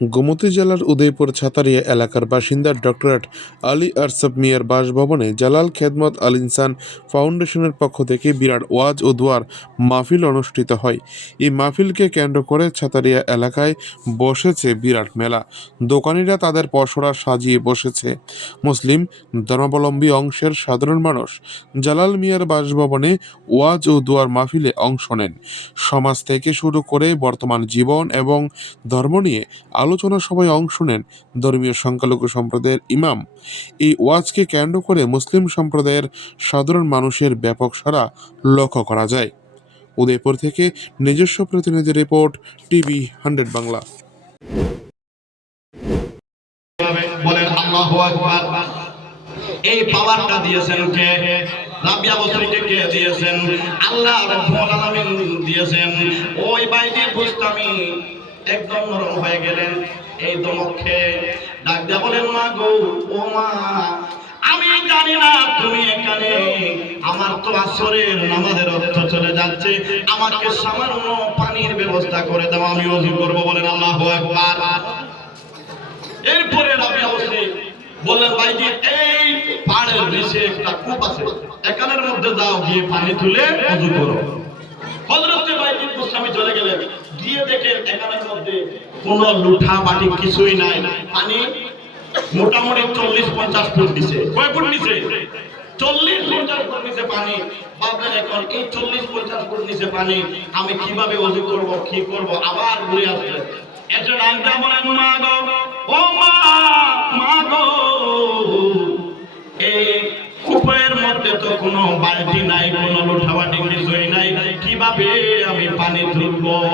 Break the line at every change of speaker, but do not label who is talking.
গোমতী জেলার উদয়পুর ছাতারিয়া এলাকার বাসিন্দা ডক্টরেট আলী আরসাব মিয়ার বাসভবনে জালাল খেদমত আল ইনসান ফাউন্ডেশনের পক্ষ থেকে বিরাট ওয়াজ ও দোয়ার মাহফিল অনুষ্ঠিত হয়। এই মাহফিলকে কেন্দ্র করে ছাতারিয়া এলাকায় বসেছে বিরাট মেলা। দোকানিরা তাদের পসরা সাজিয়ে বসেছে। মুসলিম ধর্মাবলম্বী অংশের সাধারণ মানুষ জালাল মিয়ার বাসভবনে ওয়াজ ও দোয়ার মাহফিলে অংশ নেন। সমাজ থেকে শুরু করে বর্তমান জীবন এবং ধর্ম নিয়ে আলোচনা সভায় অংশ নেন ধর্মীয় সংখ্যালঘু সম্প্রদায়ের ইমাম। এই ওয়াজকে কেন্দ্র করে মুসলিম সম্প্রদায়ের সাধারণ মানুষের ব্যাপক সারা লক্ষ্য করা যায়। উদয়পুর থেকে নিজস্ব প্রতিনিধি রিপোর্ট, টিভি হান্ড্রেড বাংলা।
এই পাওয়ারটা দিয়েছেন কে? রাবিয়া বসরিকে কে দিয়েছেন? আল্লাহ দিয়েছেন। ওই বাইরে বুঝতামি একদম নরম হয়ে গেলেন এই দমক্ষে ডাক দিয়া বলেন, মা গো, ও মা, আমি জানি না তুমি এখানে। আমার তো আসরের নামাজের অর্থ চলে যাচ্ছে। আমাকে সামান্য পানির ব্যবস্থা করে দাও, আমি ওযু করব। বলেন, আল্লাহু আকবার। এরপরে রাবি অবশ্যই বললেন, ভাই যে এই পাড়ের নিচে একটা কূপ আছে। এখানের মধ্যে যাও, গিয়ে পানি তুলে অজু করো। গোস্বামী চলে গেলেন। দেখেন এখানের মধ্যে লুঠা কিছুই নাই। পানি মোটামুটি চল্লিশ পঞ্চাশ ফুট নিচে। কয় ফুট নিচে? চল্লিশ পঞ্চাশ ফুট পানি। এখন, এই চল্লিশ পঞ্চাশ ফুট পানি, আমি কীভাবে অজু করব, কি করব, আবার ঘুরে একজন আনতে বলেন মা গো ও মা মা গো এই কূপের মধ্যে তো কোনো বালতি নাই, কোনো লোঠাবাটি পানি তুলবো